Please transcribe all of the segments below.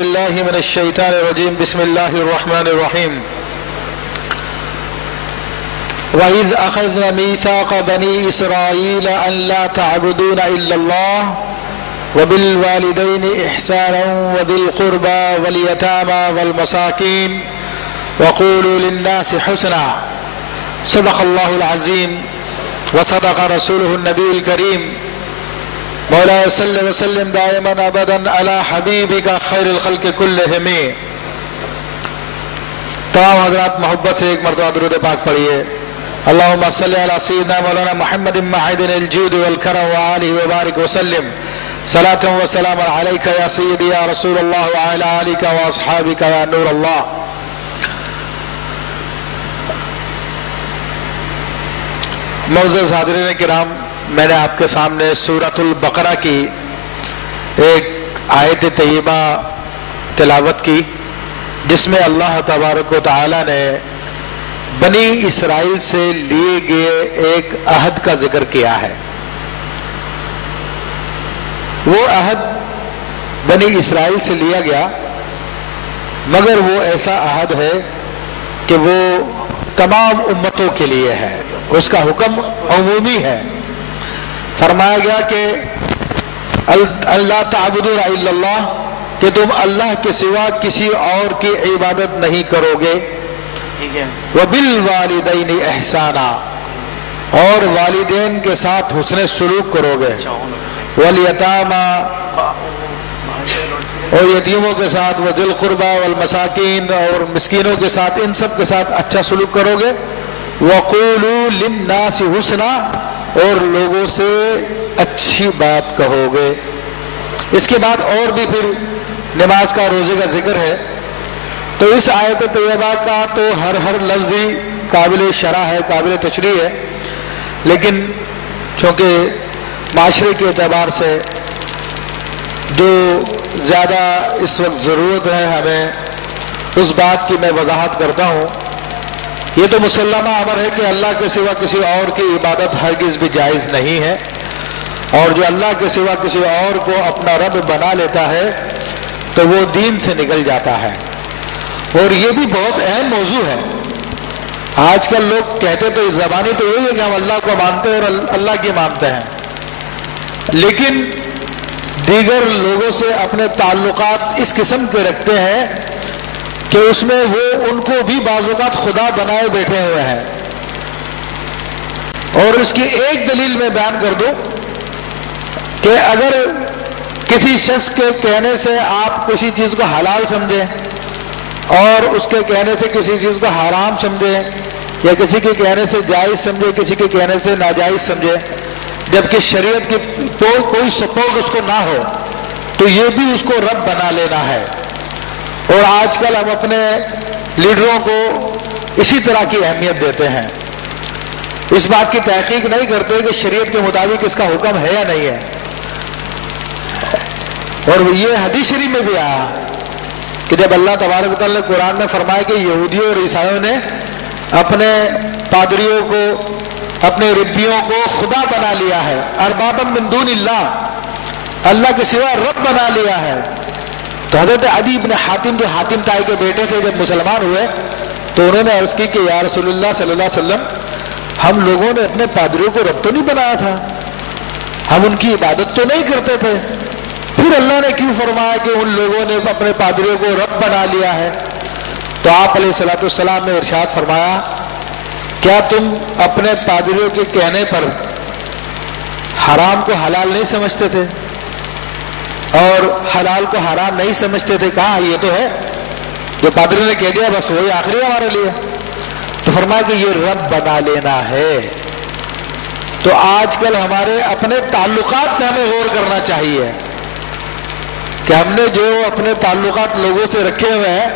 بالله من الشيطان الرجيم بسم الله الرحمن الرحيم وإذ أخذنا ميثاق بني إسرائيل أن لا تعبدون إلا الله وبالوالدين إحسانا وذي القربى واليتامى والمساكين وقولوا للناس حسنا صدق الله العظيم وصدق رسوله النبي الكريم مولاي صل وسلم دائما ابدا على حبیبک خیر الخلق کلہم۔ تمام حضرات محبت سے ایک مرتبہ درود پاک پڑھیے۔ اللہم صلی علی سیدنا مولانا محمد معدن الجود والکرم وآلہ وبارک وسلم صلاة و سلام علیک یا سیدی یا رسول اللہ وعلی آلک و اصحابک یا نور اللہ۔ معزز حاضرین کرام، میں نے آپ کے سامنے سورۃ البقرہ کی ایک آیت طیبہ تلاوت کی، جس میں اللہ تبارک و تعالی نے بنی اسرائیل سے لیے گئے ایک عہد کا ذکر کیا ہے۔ وہ عہد بنی اسرائیل سے لیا گیا، مگر وہ ایسا عہد ہے کہ وہ تمام امتوں کے لیے ہے، اس کا حکم عمومی ہے۔ فرمایا گیا کہ اللہ تعبدون الا اللہ، کہ تم اللہ کے سوا کسی اور کی عبادت نہیں کرو گے، وبالوالدین احسانا، اور والدین کے ساتھ حسن سلوک کرو گے، والیتاما، اور یتیموں کے ساتھ، وذی القربى والمساکین، اور مسکینوں کے ساتھ، ان سب کے ساتھ اچھا سلوک کرو گے، وقولوا للناس حسنا، اور لوگوں سے اچھی بات کہو گے۔ اس کے بعد اور بھی پھر نماز کا، روزے کا ذکر ہے۔ تو اس آیت طیبہ کا تو ہر لفظ ہی قابل شرح ہے، قابل تشریح ہے، لیکن چونکہ معاشرے کے اعتبار سے جو زیادہ اس وقت ضرورت ہے ہمیں اس بات کی میں وضاحت کرتا ہوں۔ یہ تو مسلمہ امر ہے کہ اللہ کے سوا کسی اور کی عبادت ہرگز بھی جائز نہیں ہے، اور جو اللہ کے سوا کسی اور کو اپنا رب بنا لیتا ہے تو وہ دین سے نکل جاتا ہے۔ اور یہ بھی بہت اہم موضوع ہے۔ آج کل لوگ کہتے تو زبانی تو یہی ہے کہ ہم اللہ کو مانتے ہیں اور اللہ کی مانتے ہیں، لیکن دیگر لوگوں سے اپنے تعلقات اس قسم کے رکھتے ہیں کہ اس میں وہ ان کو بھی بعض اوقات خدا بنائے بیٹھے ہوئے ہیں۔ اور اس کی ایک دلیل میں بیان کر دوں کہ اگر کسی شخص کے کہنے سے آپ کسی چیز کو حلال سمجھیں اور اس کے کہنے سے کسی چیز کو حرام سمجھیں، یا کسی کے کہنے سے جائز سمجھیں، کسی کے کہنے سے ناجائز سمجھیں، جبکہ شریعت کی کوئی سپورٹ اس کو نہ ہو، تو یہ بھی اس کو رب بنا لینا ہے۔ اور آج کل ہم اپنے لیڈروں کو اسی طرح کی اہمیت دیتے ہیں، اس بات کی تحقیق نہیں کرتے کہ شریعت کے مطابق اس کا حکم ہے یا نہیں ہے۔ اور یہ حدیث شریف میں بھی آیا کہ جب اللہ تبارک و تعالیٰ نے قرآن میں فرمایا کہ یہودیوں اور عیسائیوں نے اپنے پادریوں کو، اپنے ربیوں کو خدا بنا لیا ہے، اربابا من دون اللہ، اللہ کے سوا رب بنا لیا ہے، تو حضرت عدی بن حاتم، جو حاتم تائی کے بیٹے تھے، جب مسلمان ہوئے تو انہوں نے عرض کی کہ یا رسول اللہ صلی اللہ علیہ وسلم، ہم لوگوں نے اپنے پادریوں کو رب تو نہیں بنایا تھا، ہم ان کی عبادت تو نہیں کرتے تھے، پھر اللہ نے کیوں فرمایا کہ ان لوگوں نے اپنے پادریوں کو رب بنا لیا ہے؟ تو آپ علیہ الصلوۃ والسلام نے ارشاد فرمایا، کیا تم اپنے پادریوں کے کہنے پر حرام کو حلال نہیں سمجھتے تھے اور حلال کو حرام نہیں سمجھتے تھے؟ کہا یہ تو ہے، جو پادری نے کہہ دیا بس وہی آخری ہمارے لیے۔ تو فرمایا کہ یہ رب بنا لینا ہے۔ تو آج کل ہمارے اپنے تعلقات میں ہمیں غور کرنا چاہیے کہ ہم نے جو اپنے تعلقات لوگوں سے رکھے ہوئے ہیں،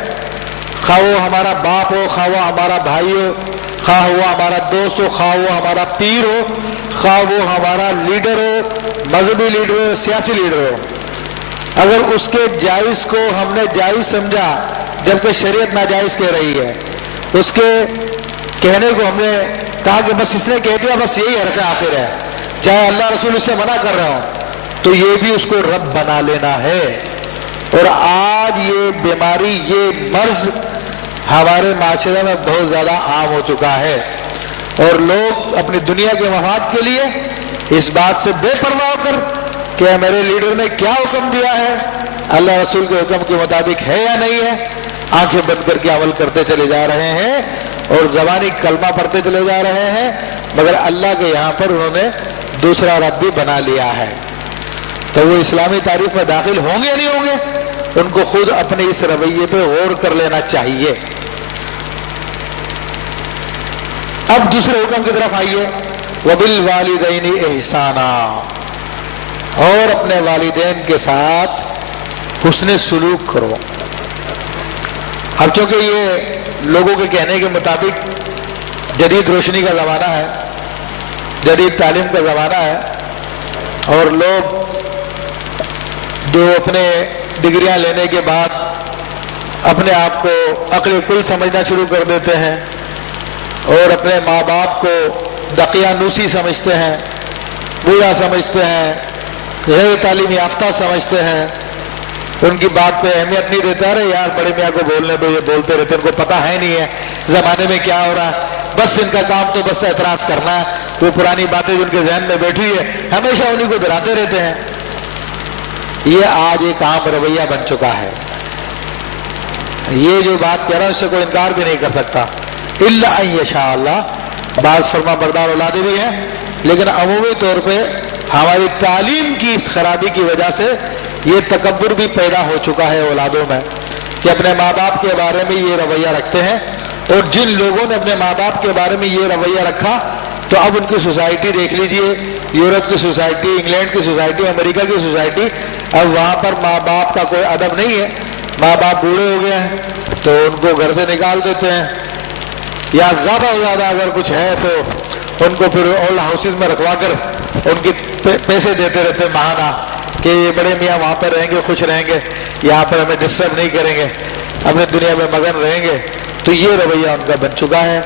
خواہ وہ ہمارا باپ ہو، خواہ وہ ہمارا بھائی ہو، خواہ وہ ہمارا دوست ہو، خواہ وہ ہمارا پیر ہو، خواہ وہ ہمارا لیڈر ہو، مذہبی لیڈر ہو، سیاسی لیڈر ہو، اگر اس کے جائز کو ہم نے جائز سمجھا جبکہ شریعت ناجائز کہہ رہی ہے، اس کے کہنے کو ہم نے کہا کہ بس اس نے کہہ دیا بس یہی حرف آخر ہے، چاہے اللہ رسول اس سے منع کر رہا ہوں، تو یہ بھی اس کو رب بنا لینا ہے۔ اور آج یہ بیماری، یہ مرض ہمارے معاشرے میں بہت زیادہ عام ہو چکا ہے، اور لوگ اپنی دنیا کے مفاد کے لیے اس بات سے بے پرواہ ہو کر کہ میرے لیڈر نے کیا حکم دیا ہے، اللہ رسول کے حکم کے مطابق ہے یا نہیں ہے، آنکھیں بند کر کے عمل کرتے چلے جا رہے ہیں اور زبانی کلمہ پڑھتے چلے جا رہے ہیں، مگر اللہ کے یہاں پر انہوں نے دوسرا رب بھی بنا لیا ہے۔ تو وہ اسلامی تاریخ میں داخل ہوں گے یا نہیں ہوں گے؟ ان کو خود اپنے اس رویے پہ غور کر لینا چاہیے۔ اب دوسرے حکم کی طرف آئیے، وَبِالْوَالِدَيْنِ إِحْسَانًا، اور اپنے والدین کے ساتھ حسن سلوک کرو۔ اب چونکہ یہ لوگوں کے کہنے کے مطابق جدید روشنی کا زمانہ ہے، جدید تعلیم کا زمانہ ہے، اور لوگ جو اپنے ڈگریاں لینے کے بعد اپنے آپ کو عقل کل سمجھنا شروع کر دیتے ہیں اور اپنے ماں باپ کو دقیانوسی سمجھتے ہیں، بوڑھا سمجھتے ہیں، غیر تعلیم یافتہ سمجھتے ہیں، ان کی بات پہ اہمیت نہیں دیتا، ارے یار بڑے میاں کو بولنے دو، یہ بولتے رہتے، ان کو پتہ ہے نہیں ہے زمانے میں کیا ہو رہا ہے، بس ان کا کام تو بس اعتراض کرنا ہے، وہ پرانی باتیں جن کے ذہن میں بیٹھی ہے ہمیشہ انہیں کو دہراتے رہتے ہیں۔ یہ آج ایک عام رویہ بن چکا ہے۔ یہ جو بات کہہ رہا ہوں اس سے کوئی انکار بھی نہیں کر سکتا، الا ان یشاء اللہ۔ بعض فرما بردار اولادیں بھی ہیں، لیکن عمومی طور پہ ہماری تعلیم کی اس خرابی کی وجہ سے یہ تکبر بھی پیدا ہو چکا ہے اولادوں میں، کہ اپنے ماں باپ کے بارے میں یہ رویہ رکھتے ہیں، اور جن لوگوں نے اپنے ماں باپ کے بارے میں یہ رویہ رکھا تو اب ان کی سوسائٹی دیکھ لیجئے، یورپ کی سوسائٹی، انگلینڈ کی سوسائٹی، امریکہ کی سوسائٹی، اب وہاں پر ماں باپ کا کوئی ادب نہیں ہے، ماں باپ بوڑھے ہو گئے ہیں تو ان کو گھر سے نکال دیتے ہیں، یا زیادہ سے زیادہ اگر کچھ ہے تو ان کو پھر اولڈ ہاؤسز میں رکھوا کر ان کی پیسے دیتے رہتے ماہانہ کہ یہ بڑے میاں وہاں پر رہیں گے، خوش رہیں گے، یہاں پر ہمیں ڈسٹرب نہیں کریں گے، اپنی دنیا میں مگن رہیں گے۔ تو یہ رویہ ان کا بن چکا ہے،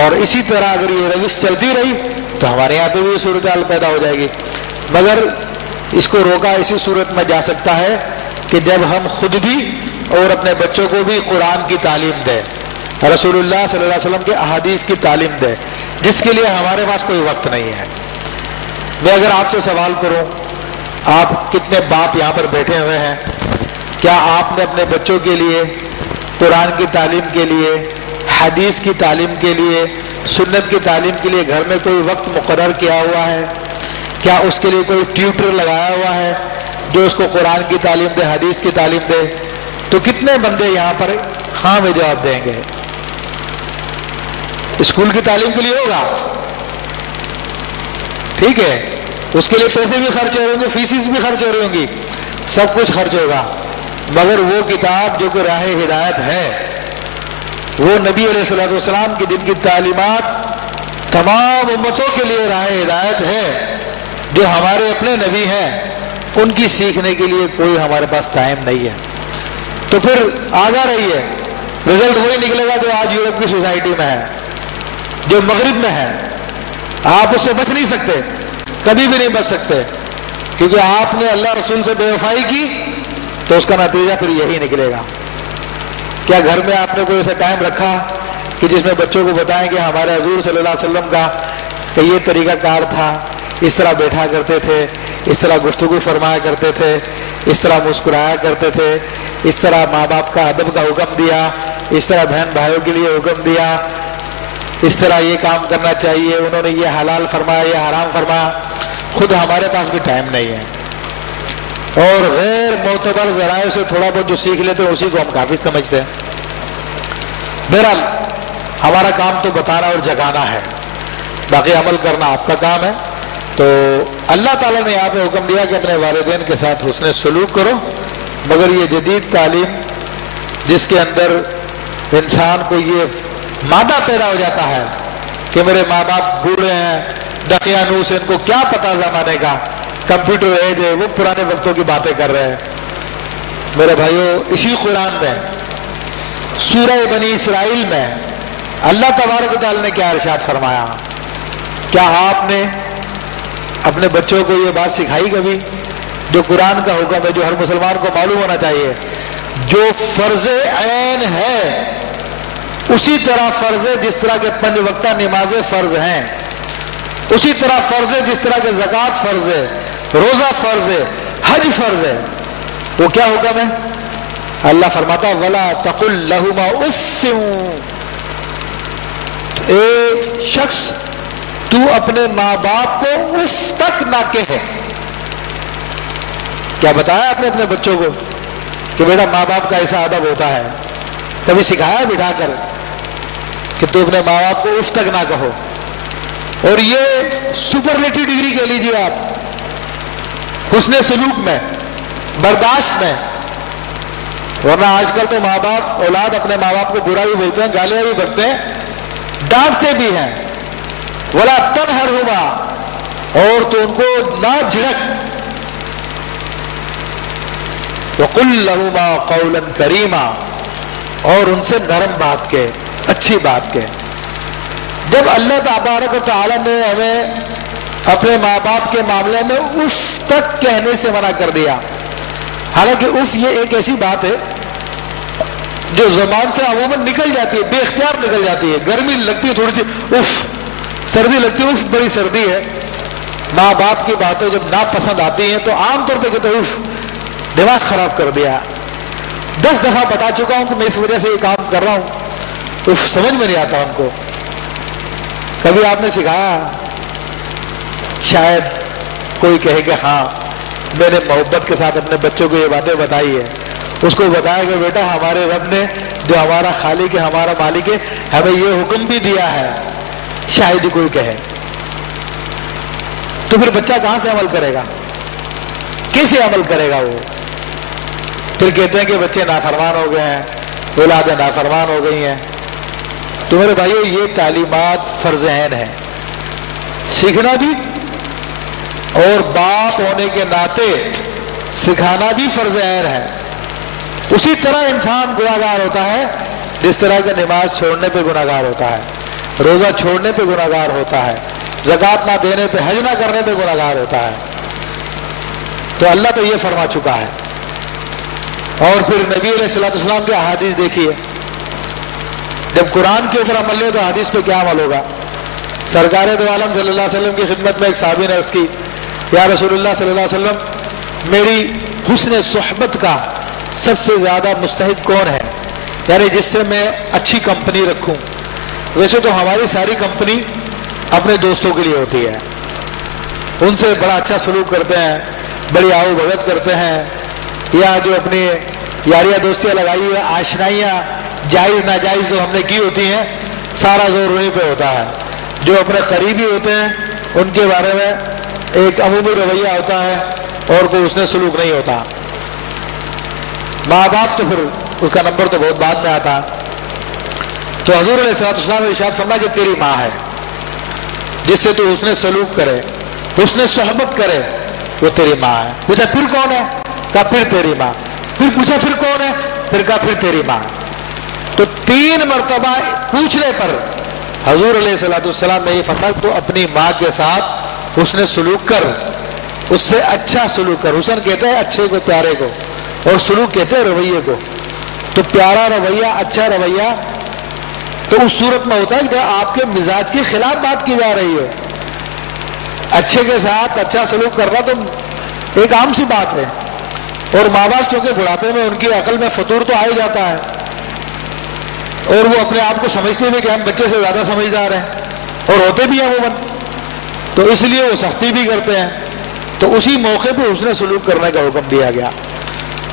اور اسی طرح اگر یہ روش چلتی رہی تو ہمارے یہاں پہ بھی صورتحال پیدا ہو جائے گی۔ مگر اس کو روکا اسی صورت میں جا سکتا ہے کہ جب ہم خود بھی اور اپنے بچوں کو بھی قرآن کی تعلیم دیں، رسول اللہ صلی اللہ علیہ وسلم کے احادیث کی تعلیم دیں، جس کے لیے ہمارے پاس کوئی وقت نہیں ہے۔ میں اگر آپ سے سوال کروں، آپ کتنے باپ یہاں پر بیٹھے ہوئے ہیں، کیا آپ نے اپنے بچوں کے لیے قرآن کی تعلیم کے لیے، حدیث کی تعلیم کے لیے، سنت کی تعلیم کے لیے گھر میں کوئی وقت مقرر کیا ہوا ہے؟ کیا اس کے لیے کوئی ٹیوٹر لگایا ہوا ہے جو اس کو قرآن کی تعلیم دے، حدیث کی تعلیم دے؟ تو کتنے بندے یہاں پر ہاں میں جواب دیں گے؟ اسکول کی تعلیم کے لیے ہوگا، ٹھیک ہے، اس کے لیے پیسے بھی خرچ ہو رہے ہوں گے، فیسز بھی خرچ ہو رہی ہوں گی، سب کچھ خرچ ہوگا، مگر وہ کتاب جو کہ راہ ہدایت ہے، وہ نبی علیہ السلام کی جن کی تعلیمات تمام امتوں کے لیے راہ ہدایت ہے، جو ہمارے اپنے نبی ہیں، ان کی سیکھنے کے لیے کوئی ہمارے پاس ٹائم نہیں ہے۔ تو پھر آگاہ رہیے، رزلٹ وہی نکلے گا جو آج یورپ کی سوسائٹی میں ہے، جو مغرب میں ہے۔ آپ اس سے بچ نہیں سکتے، کبھی بھی نہیں بچ سکتے، کیونکہ آپ نے اللہ رسول سے بے وفائی کی تو اس کا نتیجہ پھر یہی نکلے گا۔ کیا گھر میں آپ نے کوئی ایسا ٹائم رکھا کہ جس میں بچوں کو بتائیں کہ ہمارے حضور صلی اللہ علیہ وسلم کا کہ یہ طریقہ کار تھا، اس طرح بیٹھا کرتے تھے، اس طرح گفتگو فرمایا کرتے تھے، اس طرح مسکرایا کرتے تھے، اس طرح ماں باپ کا ادب کا حکم دیا، اس طرح بہن بھائیوں کے لیے حکم دیا، اس طرح یہ کام کرنا چاہیے، انہوں نے یہ حلال فرمایا، یہ حرام فرمایا؟ خود ہمارے پاس بھی ٹائم نہیں ہے، اور غیر معتبر ذرائع سے تھوڑا بہت جو سیکھ لیتے ہیں اسی کو ہم کافی سمجھتے ہیں۔ بہرحال ہمارا کام تو بتانا اور جگانا ہے، باقی عمل کرنا آپ کا کام ہے۔ تو اللہ تعالیٰ نے یہاں پہ حکم دیا کہ اپنے والدین کے ساتھ حسن سلوک کرو، مگر یہ جدید تعلیم جس کے اندر انسان کو یہ مادہ پیدا ہو جاتا ہے کہ میرے ماں باپ بوڑھے ہیں، دقیانوس، ان کو کیا پتہ زمانے کا، کمپیوٹر ایج ہے، وہ پرانے وقتوں کی باتیں کر رہے ہیں۔ میرے بھائیو، اسی قرآن میں سورہ بنی اسرائیل میں اللہ تبارک و تعالیٰ نے کیا ارشاد فرمایا؟ کیا آپ نے اپنے بچوں کو یہ بات سکھائی کبھی جو قرآن کا حکم ہے، جو ہر مسلمان کو معلوم ہونا چاہیے؟ جو فرض عین ہے اسی طرح فرض ہے جس طرح کے 5 وقتہ نمازیں فرض ہیں، اسی طرح فرض ہے جس طرح کے زکوٰۃ فرض ہے، روزہ فرض ہے، حج فرض ہے۔ وہ کیا حکم ہے؟ اللہ فرماتا وَلَا تَقُلْ لَهُمَا اُفٍّ، ایک شخص تو اپنے ماں باپ کو اف تک نہ کہے۔ کیا بتایا آپ نے اپنے بچوں کو کہ بیٹا ماں باپ کا ایسا ادب ہوتا ہے؟ کبھی سکھایا بٹھا کر کہ تو اپنے ماں باپ کو اف تک نہ کہو؟ اور یہ سپرلیٹو ڈگری کہہ لیجیے آپ حسن سلوک میں، برداشت میں۔ ورنہ آج کل تو ماں باپ اولاد اپنے ماں باپ کو برا بھی بولتے ہیں، گالیاں بھی بکتے ہیں، ڈانٹتے بھی ہیں۔ ولا تنہرہما، اور تو ان کو نہ جھڑک۔ وقل لہما قولا کریما، اور ان سے نرم بات کہے، اچھی بات کہے۔ جب اللہ تبارک و تعالیٰ نے ہمیں اپنے ماں باپ کے معاملے میں اف تک کہنے سے منع کر دیا، حالانکہ اف یہ ایک ایسی بات ہے جو زبان سے عموماً نکل جاتی ہے، بے اختیار نکل جاتی ہے۔ گرمی لگتی ہے تھوڑی سی اف، سردی لگتی ہے اف، بڑی سردی ہے۔ ماں باپ کی باتیں جب ناپسند آتی ہیں تو عام طور پہ کہتے ہیں اف، دماغ خراب کر دیا۔ 10 دفعہ بتا چکا ہوں کہ میں اس وجہ سے یہ کام کر رہا ہوں، اف سمجھ میں نہیں آتا ان کو۔ کبھی آپ نے سکھایا؟ شاید کوئی کہے کہ ہاں میں نے محبت کے ساتھ اپنے بچوں کو یہ باتیں بتائی ہے، اس کو بتایا کہ بیٹا ہمارے رب نے جو ہمارا خالق ہے، ہمارا مالک ہے، ہمیں یہ حکم بھی دیا ہے۔ شاید ہی کوئی کہے تو پھر بچہ کہاں سے عمل کرے گا؟ کیسے عمل کرے گا وہ؟ پھر کہتے ہیں کہ بچے نافرمان ہو گئے ہیں، اولادیں نافرمان ہو گئی ہیں۔ تو میرے بھائیو یہ تعلیمات فرض عین ہیں، سیکھنا بھی اور باپ ہونے کے ناطے سکھانا بھی فرض عین ہے۔ اسی طرح انسان گناہگار ہوتا ہے جس طرح کہ نماز چھوڑنے پہ گناہگار ہوتا ہے، روزہ چھوڑنے پہ گناہگار ہوتا ہے، زکوٰۃ نہ دینے پہ، حج نہ کرنے پہ گناہگار ہوتا ہے۔ تو اللہ تو یہ فرما چکا ہے۔ اور پھر نبی علیہ السلام کے احادیث دیکھیے، جب قرآن کے اوپر عمل نہیں ہو تو حدیث پہ کیا عمل ہوگا؟ سرکار دو عالم صلی اللہ علیہ وسلم کی خدمت میں ایک صحابی نے عرض کی، یا رسول اللہ صلی اللہ علیہ وسلم، میری حسن صحبت کا سب سے زیادہ مستحق کون ہے، یعنی جس سے میں اچھی کمپنی رکھوں؟ ویسے تو ہماری ساری کمپنی اپنے دوستوں کے لیے ہوتی ہے، ان سے بڑا اچھا سلوک کرتے ہیں، بڑی آؤ بھگت کرتے ہیں، یا جو اپنی یاریاں دوستیاں لگائی ہوئی ہیں، آشنائیاں جائز ناجائز جو ہم نے کی ہوتی ہیں، سارا زور انہیں پہ ہوتا ہے۔ جو اپنے قریبی ہوتے ہیں ان کے بارے میں ایک عمومی رویہ ہوتا ہے اور کوئی اس نے سلوک نہیں ہوتا۔ ماں باپ تو پھر اس کا نمبر تو بہت بعد میں آتا۔ تو حضور علیہ السلام نے ارشاد فرمایا کہ تیری ماں ہے جس سے تو حسن سلوک کرے، حسن صحبت کرے، وہ تیری ماں ہے۔ پوچھا پھر کون ہے؟ کہا پھر تیری ماں۔ پھر پوچھا پھر کون ہے؟ پھر کہا پھر تیری ماں۔ تو 3 مرتبہ پوچھنے پر حضور علیہ السلام نے یہ فرمایا تو اپنی ماں کے ساتھ حسن سلوک کر، اس سے اچھا سلوک کر۔ حسن کہتے ہیں اچھے کو، پیارے کو، اور سلوک کہتے ہیں رویے کو۔ تو پیارا رویہ، اچھا رویہ تو اس صورت میں ہوتا ہے کہ آپ کے مزاج کے خلاف بات کی جا رہی ہے۔ اچھے کے ساتھ اچھا سلوک کرنا تو ایک عام سی بات ہے۔ اور ماں باپ کیونکہ بڑھاپے میں ان کی عقل میں فطور تو آ ہی جاتا ہے، اور وہ اپنے آپ کو سمجھتے ہیں کہ ہم بچے سے زیادہ سمجھدار ہیں، اور ہوتے بھی ہیں عموماً، تو اس لیے وہ سختی بھی کرتے ہیں۔ تو اسی موقع پہ حسن سلوک کرنے کا حکم دیا گیا۔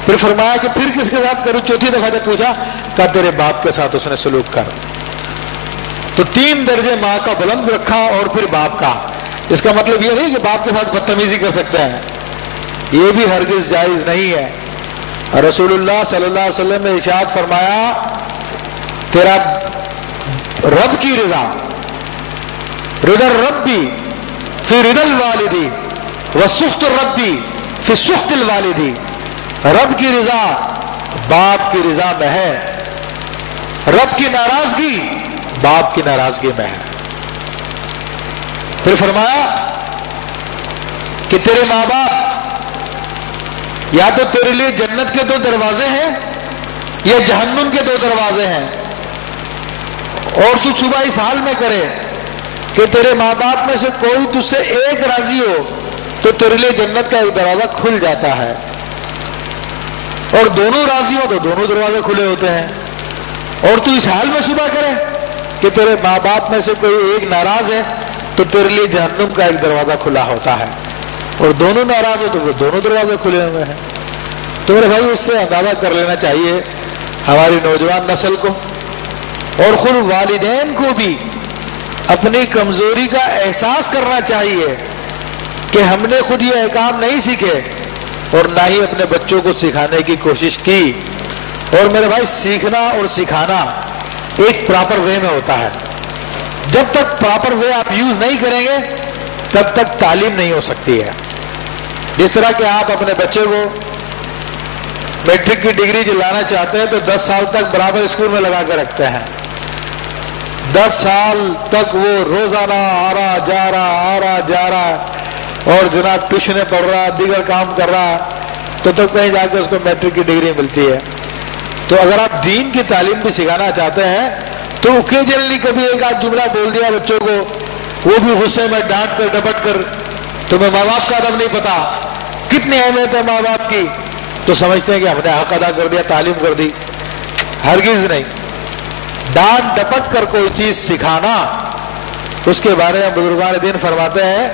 پھر فرمایا کہ پھر کس کے ساتھ کروں؟ 4تھی دفعہ جب پوچھا کہا تیرے باپ کے ساتھ حسن سلوک کر۔ تو 3 درجے ماں کا بلند رکھا اور پھر باپ کا۔ اس کا مطلب یہ نہیں کہ باپ کے ساتھ بدتمیزی کر سکتے ہیں، یہ بھی ہرگز جائز نہیں ہے۔ رسول اللہ صلی اللہ علیہ وسلم نے ارشاد فرمایا تیرا رب کی رضا، رضا الربی فی رضا الوالدی وسخط الربی فی سخط الوالدی۔ رب کی رضا باپ کی رضا میں ہے، رب کی ناراضگی باپ کی ناراضگی میں ہے۔ پھر فرمایا کہ تیرے ماں باپ یا تو تیرے لیے جنت کے 2 دروازے ہیں یہ جہنم کے 2 دروازے ہیں، اور تو صبح اس حال میں کرے کہ تیرے ماں باپ میں سے کوئی تجھ سے ایک راضی ہو تو تیرے لیے جنت کا ایک دروازہ کھل جاتا ہے، اور دونوں راضی ہو تو دونوں دروازے کھلے ہوتے ہیں۔ اور تو اس حال میں صبح کرے کہ تیرے ماں باپ میں سے کوئی ایک ناراض ہے تو تیرے لیے جہنم کا ایک دروازہ کھلا ہوتا ہے، اور دونوں ناراض ہو تو دونوں دروازے کھلے ہوئے ہیں۔ تو میرے بھائی اس سے اندازہ کر لینا چاہیے ہماری نوجوان نسل کو اور خود والدین کو بھی اپنی کمزوری کا احساس کرنا چاہیے کہ ہم نے خود یہ احکام نہیں سیکھے اور نہ ہی اپنے بچوں کو سکھانے کی کوشش کی۔ اور میرے بھائی سیکھنا اور سکھانا ایک پراپر وے میں ہوتا ہے، جب تک پراپر وے آپ یوز نہیں کریں گے تب تک تعلیم نہیں ہو سکتی ہے۔ جس طرح کہ آپ اپنے بچے کو میٹرک کی ڈگری دلانا چاہتے ہیں تو 10 سال تک برابر اسکول میں لگا کے رکھتے ہیں، 10 سال تک وہ روزانہ آ رہا جا رہا اور جناب ٹیوشنیں پڑھ رہا، دیگر کام کر رہا، تو کہیں جا کے اس کو میٹرک کی ڈگری ملتی ہے۔ تو اگر آپ دین کی تعلیم بھی سکھانا چاہتے ہیں تو اوکیجنلی کبھی ایک آدھ جملہ بول دیا بچوں کو، وہ بھی غصے میں ڈانٹ کر ڈپٹ کر، تمہیں ماں باپ کا ادب نہیں پتا، کتنی اہمیت ہے ماں باپ کی، تو سمجھتے ہیں کہ ہم نے حق ادا کر دیا، تعلیم کر دی۔ ہرگز نہیں، ڈانٹ ڈپٹ کر کوئی چیز سکھانا، اس کے بارے میں بزرگان دین فرماتے ہیں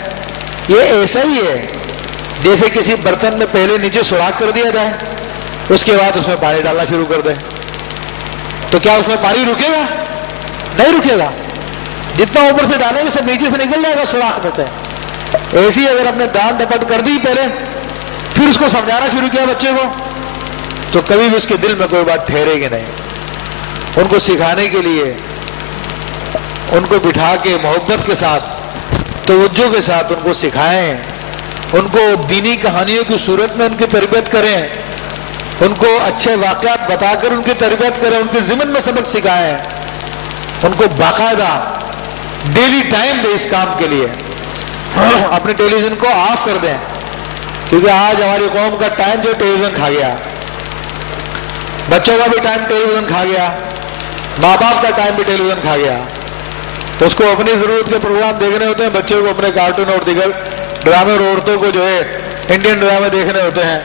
یہ ایسا ہی ہے جیسے کسی برتن میں پہلے نیچے سوراخ کر دیا جائے، اس کے بعد اس میں پانی ڈالنا شروع کر دیں، تو کیا اس میں پانی رکے گا؟ نہیں رکے گا، جتنا اوپر سے ڈالیں گے سب نیچے سے نکل جائے گا سوراخ میں سے۔ ایسی اگر ہم نے ڈانٹ ڈپٹ کر دی پہلے، پھر اس کو سمجھانا شروع کیا بچے کو، تو کبھی بھی اس کے دل میں کوئی بات ٹھہرے گی نہیں۔ ان کو سکھانے کے لیے ان کو بٹھا کے محبت کے ساتھ، توجہ کے ساتھ ان کو سکھائیں، ان کو دینی کہانیوں کی صورت میں ان کی تربیت کریں، ان کو اچھے واقعات بتا کر ان کی تربیت کریں، ان کے ذمن میں سبق سکھائیں، ان کو باقاعدہ ڈیلی ٹائم دیں اس کام کے لیے۔ اپنے ٹیلی ویژن کو آف کر دیں، کیونکہ آج ہماری قوم کا ٹائم جو ٹیلی ویژن کھا گیا، بچوں کا بھی ٹائم ٹیلی ویژن کھا گیا، ماں باپ کا ٹائم بھی ٹیلی ویژن کھا گیا۔ اس کو اپنی ضرورت کے پروگرام دیکھنے ہوتے ہیں، بچوں کو اپنے کارٹون اور دیگر ڈرامے، اور عورتوں کو جو ہے انڈین ڈرامے دیکھنے ہوتے ہیں۔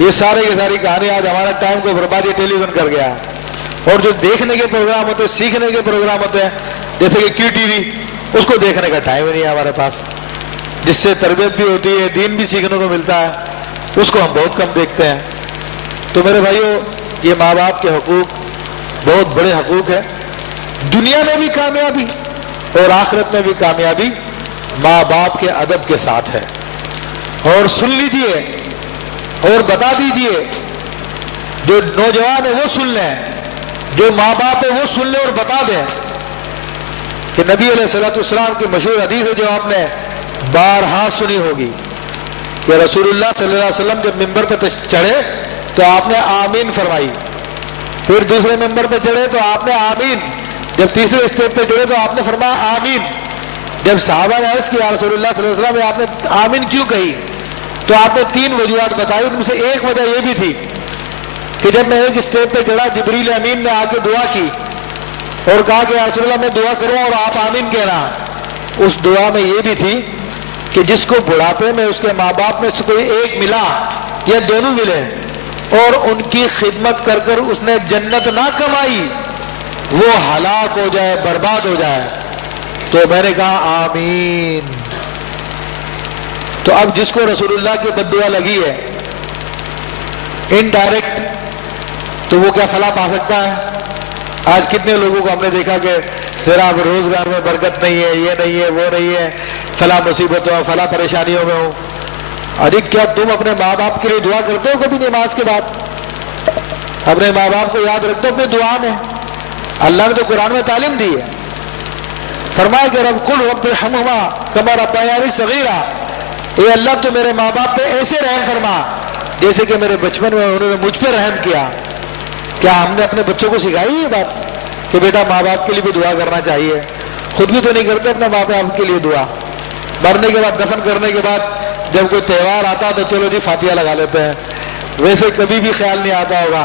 یہ سارے کی ساری کہانی آج ہمارا ٹائم کو برباد یہ ٹیلی ویژن کر گیا۔ اور جو دیکھنے کے پروگرام ہوتے ہیں، سیکھنے کے پروگرام ہوتے ہیں، جیسے کہ کیو ٹی وی، اس کو دیکھنے کا ٹائم ہی نہیں ہے ہمارے پاس، جس سے تربیت بھی ہوتی ہے، دین بھی سیکھنے کو ملتا ہے، اس کو ہم بہت کم دیکھتے ہیں۔ تو میرے بھائیوں، یہ ماں باپ کے حقوق بہت بڑے حقوق ہیں۔ دنیا میں بھی کامیابی اور آخرت میں بھی کامیابی ماں باپ کے ادب کے ساتھ ہے۔ اور سن لیجئے اور بتا دیجئے، جو نوجوان ہے وہ سن لیں، جو ماں باپ ہے وہ سن لیں اور بتا دیں کہ نبی علیہ السلام کی مشہور حدیث ہے جو آپ نے بارہا سنی ہوگی کہ رسول اللہ صلی اللہ علیہ وسلم جب ممبر پہ چڑھے تو آپ نے آمین فرمائی، پھر دوسرے ممبر پہ چڑھے تو آپ نے آمین، جب تیسرے اسٹیپ پہ چڑھے تو آپ نے فرمایا آمین۔ جب صحابہ نے عرض کیا رسول اللہ صلی اللہ علیہ وسلم آپ نے آمین کیوں کہی، تو آپ نے 3 وجوہات بتائی، ان میں سے ایک وجہ یہ بھی تھی کہ جب میں ایک اسٹیپ پہ چڑھا جبریل امین نے آ کے دعا کی اور کہا کہ رسول اللہ میں دعا کروں اور آپ آمین کہنا۔ اس دعا میں یہ بھی تھی کہ جس کو بڑھاپے میں اس کے ماں باپ میں سے کوئی ایک ملا یا دونوں ملے اور ان کی خدمت کر کر اس نے جنت نہ کمائی، وہ ہلاک ہو جائے، برباد ہو جائے، تو میں نے کہا آمین۔ تو اب جس کو رسول اللہ کی بد دعا لگی ہے انڈائریکٹ، تو وہ کیا فلاح پا سکتا ہے؟ آج کتنے لوگوں کو ہم نے دیکھا کہ تیرا اب روزگار میں برکت نہیں ہے، یہ نہیں ہے، وہ نہیں ہے، فلاں مصیبتوں میں، فلاں پریشانیوں میں ہوں۔ ارے کیا تم اپنے ماں باپ کے لیے دعا کرتے ہو کبھی نماز کے بعد؟ اپنے ماں باپ کو یاد رکھتے ہو اپنی دعا میں؟ اللہ نے تو قرآن میں تعلیم دی ہے، فرمایا کہ رب قل رب ارحمہما کما ربیانی صغیرا، اے اللہ تو میرے ماں باپ پہ ایسے رحم فرما جیسے کہ میرے بچپن میں انہوں نے مجھ پہ رحم کیا۔ کیا ہم نے اپنے بچوں کو سکھائی یہ بات کہ بیٹا ماں باپ کے لیے بھی دعا کرنا چاہیے؟ خود بھی تو نہیں کرتے اپنے ماں باپ کے لیے دعا۔ مرنے کے بعد، دفن کرنے کے بعد جب کوئی تہوار آتا تو چلو جی فاتحہ لگا لیتے ہیں، ویسے کبھی بھی خیال نہیں آتا ہوگا